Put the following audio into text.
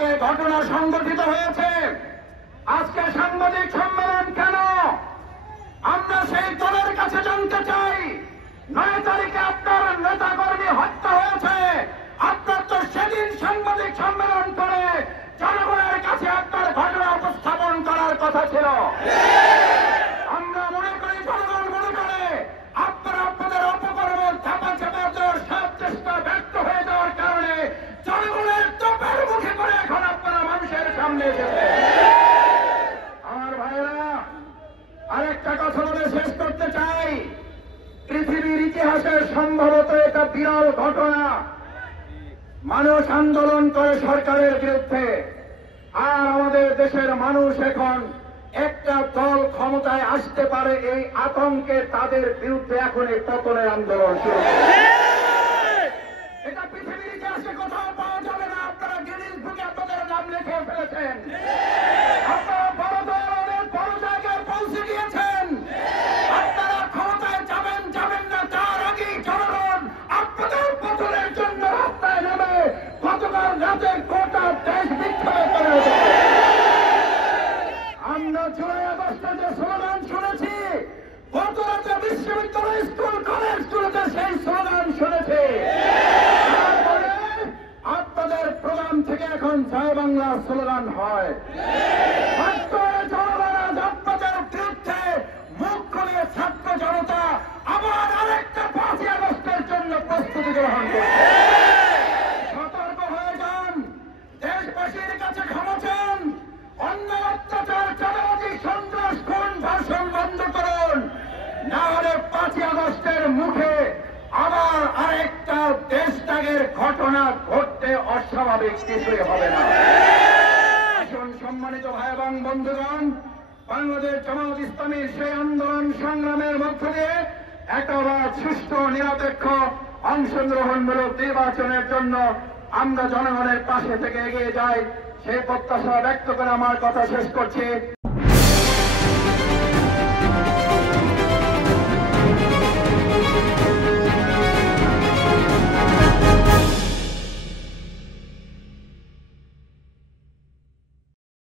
থেকে ঘটনা সংঘটিত হয়েছে। আজকে সাংবাদিক সম্মেলন কেন? আমরা সেই দলের কাছে জানতে চাই, 9 তারিখে আপনার নেতা কর্মী হত্যা হয়েছে, আপনার তো সেদিন সাংবাদিক সম্মেলন করে জনগণের কাছে আপনার ঘটনা উপস্থাপন করার কথা ছিল। আমরা মনে করি, জনগণ মনে করে আপনারা আপনাদের অপকর্ম চাপা চাপা দেওয়ার সব চেষ্টা ব্যর্থ হয়ে যাওয়ার কারণে জনগণের তোপের মুখে করে এখন আপনারা মানুষের সামনে এসেছে। আমার ভাইয়েরা, আরেকটা কথা বলে শেষ করতে চাই। পৃথিবীর ইতিহাসের সম্ভবত এটা বিরল ঘটনা। মানুষ আন্দোলন করে সরকারের বিরুদ্ধে, আর আমাদের দেশের মানুষ এখন একটা দল ক্ষমতায় আসতে পারে এই আতঙ্কে তাদের বিরুদ্ধে এখন এই পতনের আন্দোলন শুরু করেছে। এটা পৃথিবীর ইতিহাসে কোথাও পাওয়া যাবে না। আপনারা গিনিস বুকে আপনাদের নাম লিখে ফেলেছেন। আপনারা বড় দলের বড় জায়গায় পৌঁছে গিয়েছেন। আপনারা ক্ষমতায় যাবেন যাবেন না তার আগেই জনগণ আপনাদের পতনের জন্য রাস্তায় নেমে গতকাল রাতে গোটা দেশ বিক্ষোভ করে। আমরা জুলাই আগস্টে যে স্লোগান শুনেছি, গত রাতে বিশ্ববিদ্যালয় স্কুল কলেজগুলোতে সেই স্লোগান শুনেছি। তারপরে আপনাদের প্রোগ্রাম থেকে এখন জয় বাংলা স্লোগান হয়। জনগণ আপনাদের বিরুদ্ধে মুখ খুলে ছাত্র জনতা আবার আরেকটা 5ই আগস্টের জন্য প্রস্তুতি গ্রহণ করছে। সতর্ক হয়ে যান, দেশবাসীর কাছে ক্ষমা চান, অন্যায় অত্যাচার চাঁদাবাজি সন্ত্রাস খুন ধর্ষণ বন্ধ করুন, না হলে 5ই আগস্টের মুখে আবার আরেকটা দেশ ত্যাগের ঘটনা ঘটতে অস্বাভাবিক কিছুই হবে না। সম্মানিত ভাই এবং বন্ধুগণ, বাংলাদেশ জামায়াত ইসলামীর সেই আন্দোলন সংগ্রামের মধ্য দিয়ে একেবারে সুষ্ঠু নিরপেক্ষ অংশগ্রহণমূলক নির্বাচনের জন্য আমরা জনগণের পাশে থেকে এগিয়ে যাই, সেই প্রত্যাশা ব্যক্ত করে আমার কথা শেষ করছি।